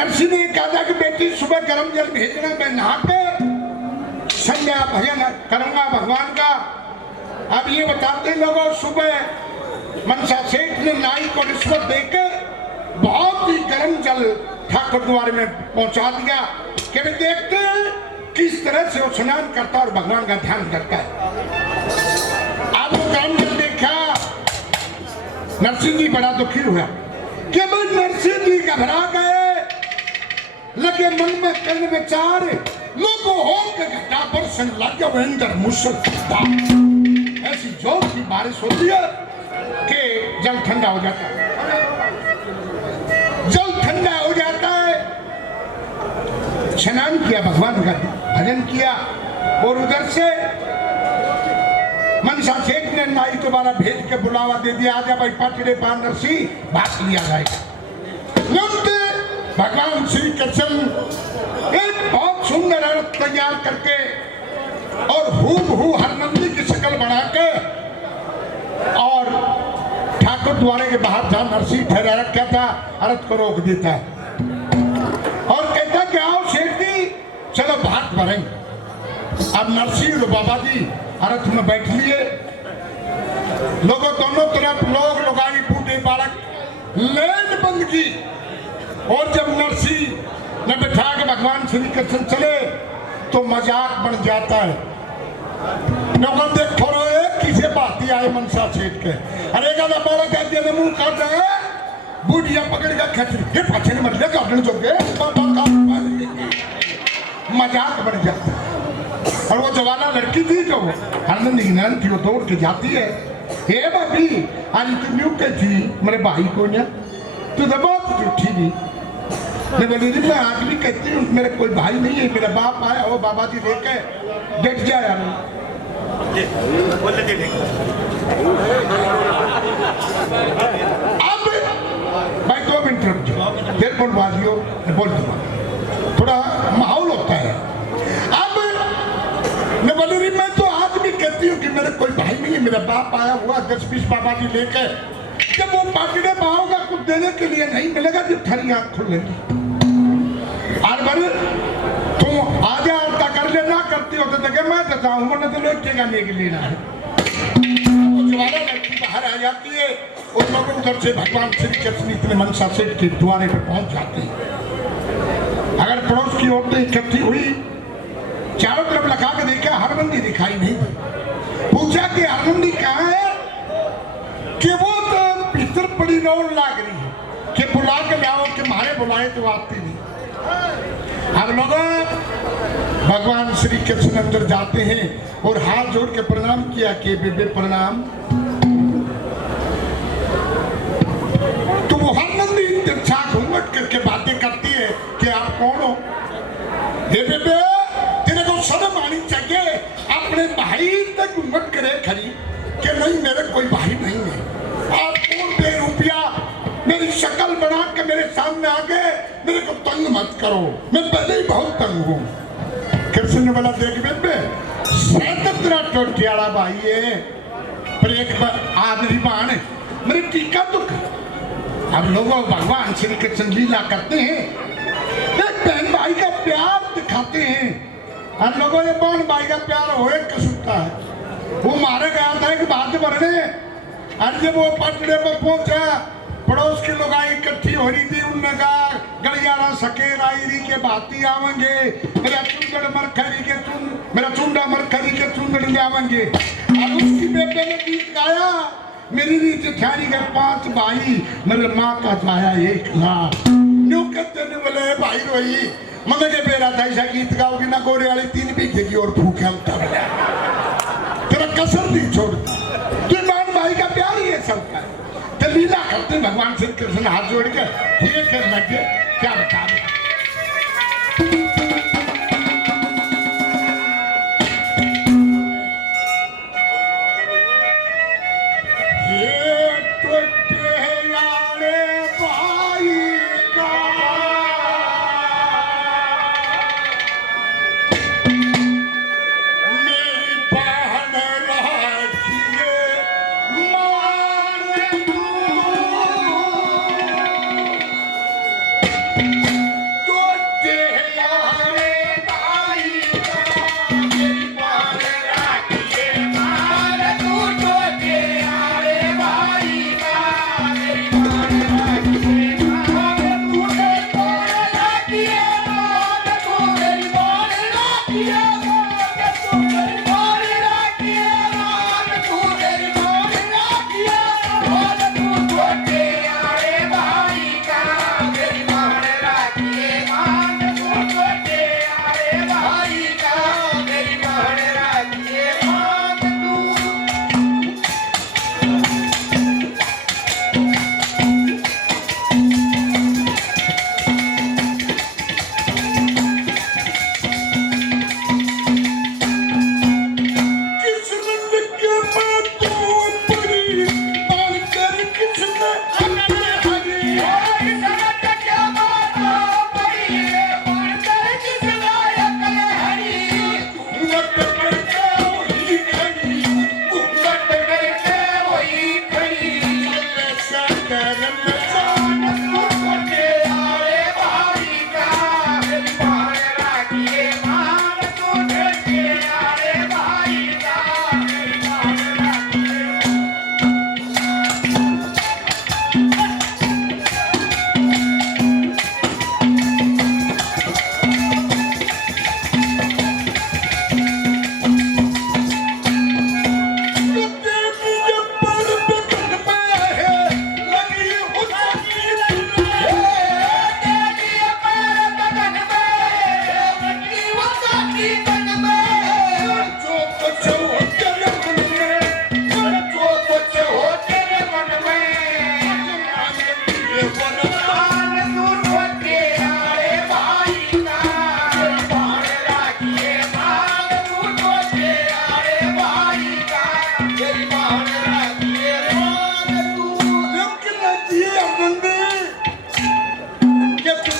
नरसी ने कहा कि बेटी सुबह गर्म जल भेजना, मैं नहा के संध्या भजन करूंगा भगवान का। अब ये बताते लोगों, सुबह मनसा सेठ ने नाई को रिश्वत देकर बहुत ही गर्म जल ठाकुर द्वारे में पहुंचा दिया कि वे देखते हैं किस तरह से वो स्नान करता और भगवान का ध्यान करता है। अब वो गर्म जल देखा, नरसिंह जी बड़ा दुखी हुआ कि भाई नरसिंह जी घबरा गए, लगे मन में कर्ण विचार, लोगों हो के घटा पर सन लग अंदर मुसल ऐसी जोर की बारिश होती है कि जल ठंडा हो जाता है। जल ठंडा हो जाता है, स्नान किया, भगवान का भजन किया और उधर से मनसा सेठ ने नाई दोबारा भेज के बुलावा दे दिया, आजा भाई पाटिड़े पान नरसी बात लिया जाएगा। भगवान श्री कृष्ण एक बहुत सुंदर रथ तैयार करके और हूबहू हरनंदी की शक्ल बना के और ठाकुर द्वारे के बाहर जहां नरसिंह ठहरा रखा था रथ को रोक देता और कहता कि आओ सेठ जी चलो भात भरेंगे। अब नरसिंह और बाबा जी रथ में बैठ लिए, लोगों दोनों तरफ लोग लुगाई बूढ़े बालक लेन बंद की और जब नरसिंह ने बैठा के भगवान श्री कृष्ण चले तो मजाक बन जाता है। लोगों देखो किसे बाती आए मनसा सेठ के, अरे गाला बाला कहते हैं मुंह काट रहे बूढ़िया पकड़ का खचरी ये पछने मर लेगा अपने जो के मजाक बन जाता है। और वो जवाना लड़की थी जो हरनंदी की नैन थी, वो दौड़ के जाती है, हे भाभी आज तुम यूं कहती मेरे भाई को ना तू तो बहुत झूठी भी। मैं बोली मैं आज भी कहती हूँ मेरे कोई भाई नहीं है, मेरा बाप आया वो बाबा जी लेके बैठ जाए यार। अब भाई 2 मिनट रुक जाओ, फिर बोलवा दियो, बोल दूंगा, थोड़ा माहौल होता है। अब मैं बोली मैं तो आज भी कहती हूँ कि मेरे कोई भाई नहीं है, मेरा बाप आया हुआ 10-20 बाबा जी लेके, जब वो पाटिड़े पाओगा कुछ देने के लिए नहीं मिलेगा जब थारी आंख खुलेगी। और बड़े तुम आजा आरता कर ले, ना करती हो तो देखे मैं देता हूँ, वरना तो लोग के गाने के लेना है। तो जवाना लड़की बाहर आ जाती है और लोग उधर से भगवान श्री कृष्ण इतने मनसा सेठ के द्वारे पर पहुंच जाते हैं। अगर पड़ोस की औरतें इकट्ठी हुई, चारों तरफ लगा के देखा हरनंदी दिखाई नहीं, पूछा कि हरनंदी कहाँ है, कि वो तो भीतर पड़ी रोड लाग रही है कि बुला के लाओ, कि मारे बुलाए तो आती नहीं। हम लोग भगवान श्री कृष्ण अंदर जाते हैं और हाथ जोड़ के प्रणाम किया कि बेबे प्रणाम। तो वो हरनंदी तिरछा घूंघट करके बातें करती है कि आप कौन हो। हे बेबे तेरे को शर्म आनी चाहिए, अपने भाई तक घूंघट करे खड़ी कि नहीं मेरे कोई भाई नहीं है, आप कौन बेरुपया मेरी शक्ल बना के मेरे सामने आ गए, मेरे को तंग मत करो, मैं पहले ही बहुत तंग हूँ। कृष्ण ने बोला देख बेबे तेरा टोटियाला भाई है पर एक आदरी बाण मेरी टीका तो कर। अब लोगों भगवान श्री कृष्ण लीला करते हैं, एक बहन भाई का प्यार दिखाते हैं। हम लोगों ने बहन भाई का प्यार हो एक कसुता है, वो मारे गया था एक बात भरने, और जब वो पटड़े पर पहुंचा पड़ोस के लोग इकट्ठी हो रही थी, उनने कहा गलियारा सकेर आई रही के बाती आवेंगे, मेरा चुंदड़ मरखरी के मेरा चुंडा मरखरी के चुंदड़ ले आवेंगे। और उसकी बेटे ने गीत गाया, मेरी रीत ठारी के 5 भाई, मेरे माँ का जाया 1 लाख। न्यू कहते ने बोले भाई रोई मगर के बेरा था ऐसा गीत गाओगी ना गोरे वाली 3 बीघे की और भूखे हम तब तेरा कसर नहीं छोड़ता। तू मान भाई का प्यार ही है सबका। तो लीला करते भगवान श्री कृष्ण हाथ जोड़ के ये कहने लगे क्या बता रहे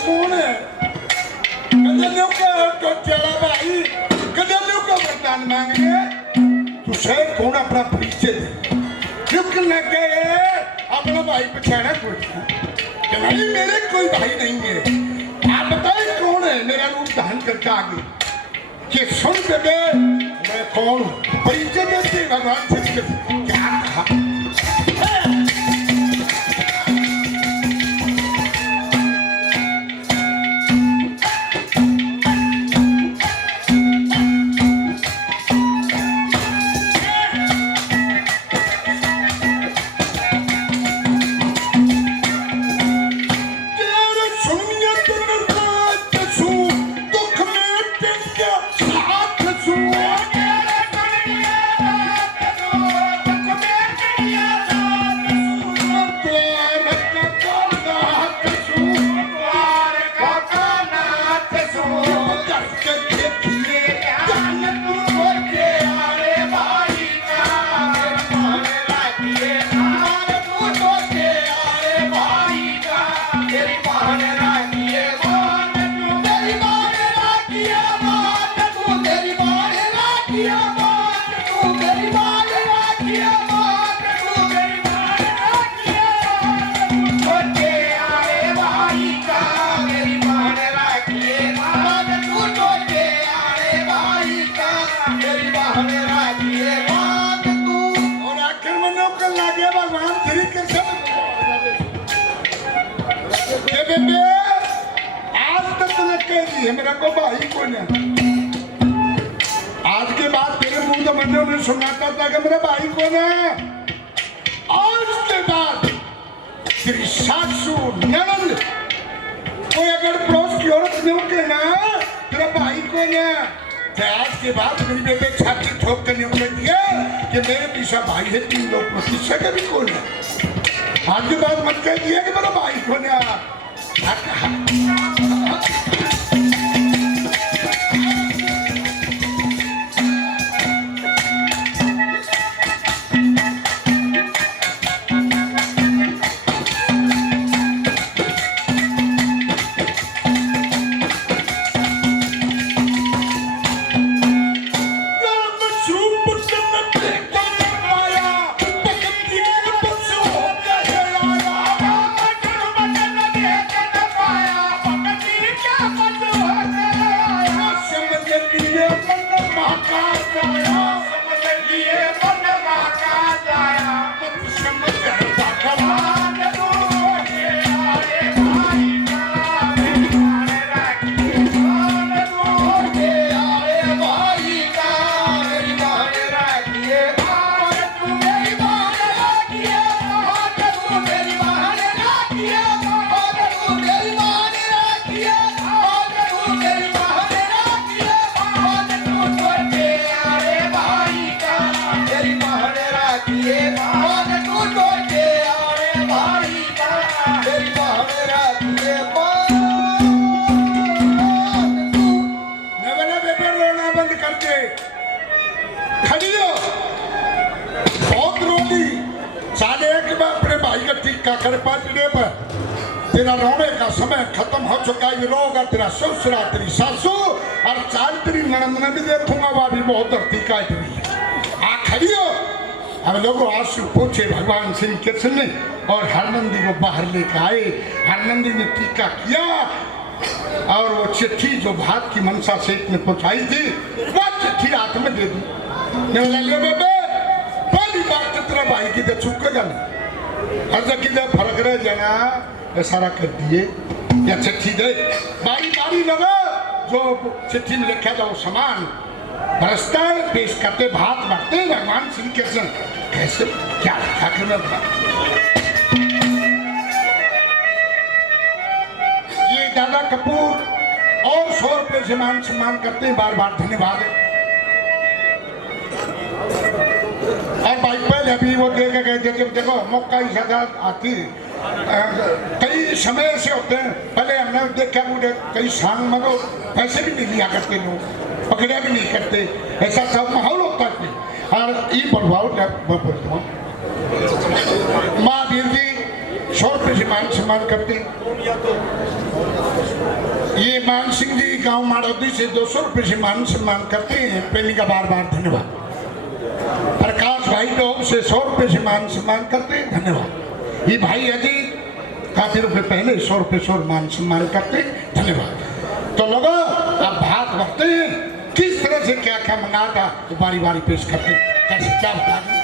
कौन है? कल्याणियों का चला भाई, कल्याणियों का वरदान मांगे तो शायद कौन अपना परिचय दे, क्योंकि न कहे अपना भाई पछाड़ा कोई नहीं, मेरे कोई भाई नहीं है। आप बताइए कौन है मेरा रूप धारण करके आगे कि सुन बेबे मैं कौन हूँ, परिचय देते भगवान श्री कृष्ण क्या कहा। मेरा को भाई कौन है? आज के बाद तेरे मुंह तो बंदों ने सुनाता था कि मेरा भाई कौन है। आज के बाद तेरी सासू ननद कोई अगर पड़ोस की औरत ने उठे ना तेरा भाई कौन है, तो आज के बाद मेरी बेटे छाती ठोक कर निकल दिया कि मेरे पीछा भाई है, 3 लोग में पीछे का भी कौन है। आज के बाद मत कह दिया कि मेरा भाई कौन है। तेरा रोने का समय खत्म हो चुका है, रोग तेरा ससुरा तेरी सासू और चाल तेरी ननद ने भी देखूंगा, वह भी बहुत धरती का आ खड़ी हो। अब लोगों आंसू पूछे भगवान श्री कृष्ण ने और हरनंदी को बाहर लेकर आए। हरनंदी ने टीका किया और वो चिट्ठी जो भात की मनसा सेठ ने पहुंचाई थी वह चिट्ठी रात में दे दी। पहली बात तो तेरा भाई की चुकेगा नहीं, हर जगह फर्क रह जाना सारा कर दिए या चिट्ठी दे बारी बारी लगा जो चिट्ठी में लिखा था वो सामान बरसता पेश करते भात बांटते भगवान श्री कृष्ण कैसे क्या लिखा करना था। ये दादा कपूर और 100 रुपये से मान सम्मान करते हैं, बार बार धन्यवाद। और भाई पहले अभी वो देखे गए थे, देखो मौका ही सजा आती कई समय से होते हैं। पहले हमने देखा मुझे कई सांग मगो पैसे भी नहीं लिया करते लोग, पकड़े भी नहीं करते, ऐसा सब माहौल होता है। और ये प्रभाव बोलता हूँ महावीर जी 100 रुपये से मान सम्मान करते। ये मान सिंह जी गांव माड़ौदी से 200 रुपए से मान सम्मान करते हैं, प्रेमी का बार बार धन्यवाद। प्रकाश भाई लोग से 100 रुपए से मान सम्मान करते हैं, धन्यवाद। ये भाई अजीत काफी रुपए पहले 100 रुपए से मान सम्मान करते हैं, धन्यवाद। तो लोगों अब भात भरते हैं, किस तरह से क्या क्या मंगा था तो बारी बारी पेश करते हैं, कैसे क्या बता दें।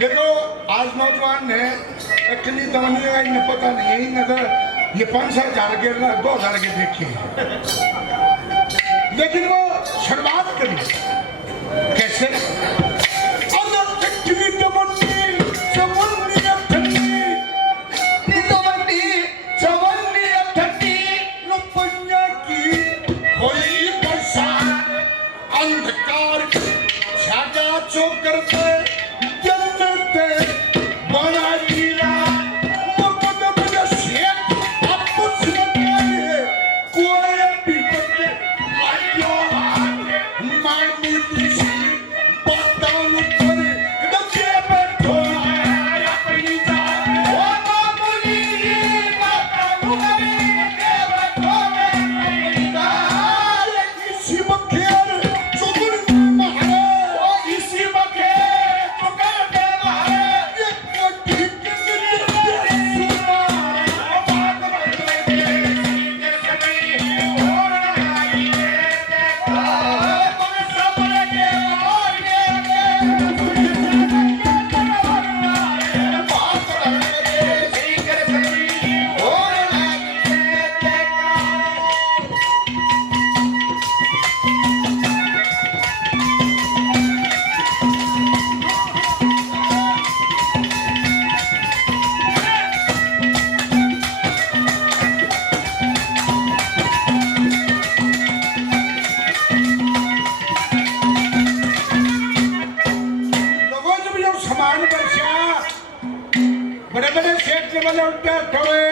देखो आज नौजवान ने कितनी दमनी है इन्हें पता नहीं है, नजर ये 5,000 के 2,000 के देखे, लेकिन वो शुरुआत करी कैसे। अंधकार छागा चौकर पे उल्टा ठोए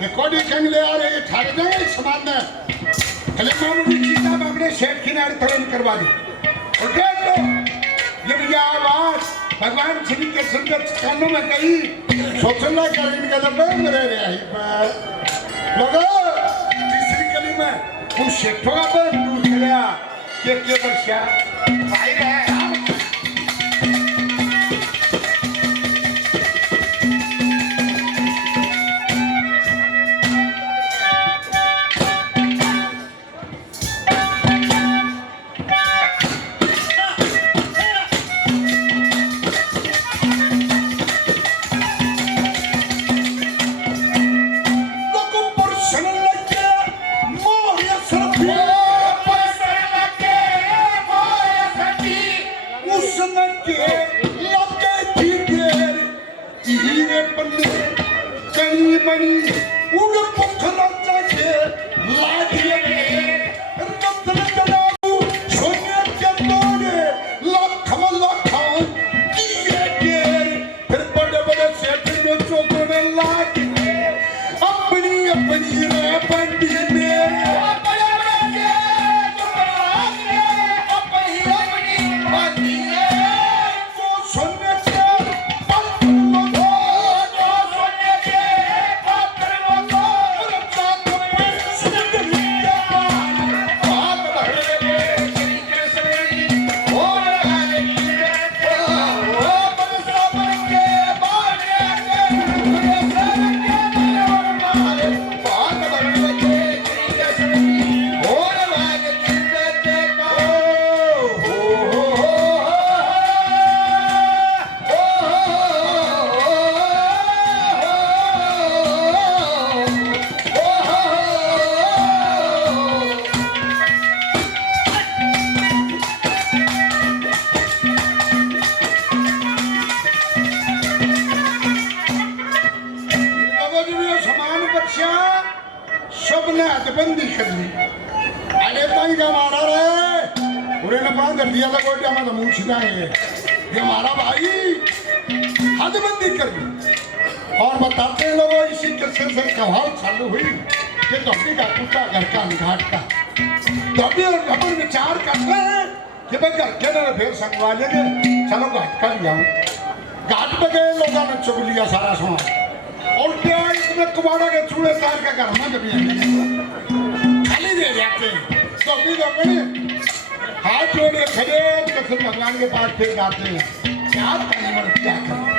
ये कोडी कंगले आ रहे ठाड़ जाएंगे समान चले मामू की चीता में अपने शेठ की नारी थोड़े नहीं करवा दी उल्टा तो ये भैया आवाज भगवान श्री के सुंदर कानों में कही सोचना कर इनका दबे मेरे रे आई पर लोगों तीसरी कली में वो शेठों का पर दूर चला के वर्षा भाई रहे सबने हदबंदी कर ली अरे तंग हमारा रे पूरे ने पास कर दिया लगो क्या मतलब मुंह छिपाएंगे ये हमारा भाई हदबंदी कर दी और बताते हैं लोगों इसी किस्से से कहावत चालू हुई कि धोबी का कुत्ता घर का घाट का धोबी और अपन विचार करते हैं कि भाई घर के ना फिर संगवा लेंगे चलो घाट का लिया घाट पे गए लोगों ने चुग लिया सारा सामान और क्या इसमें कुमारा के चूड़े तार का घर में जब खाली दे जाते हैं तो अभी तो अपने हाथ जोड़े खड़े तो भगवान के पास फिर जाते हैं क्या करें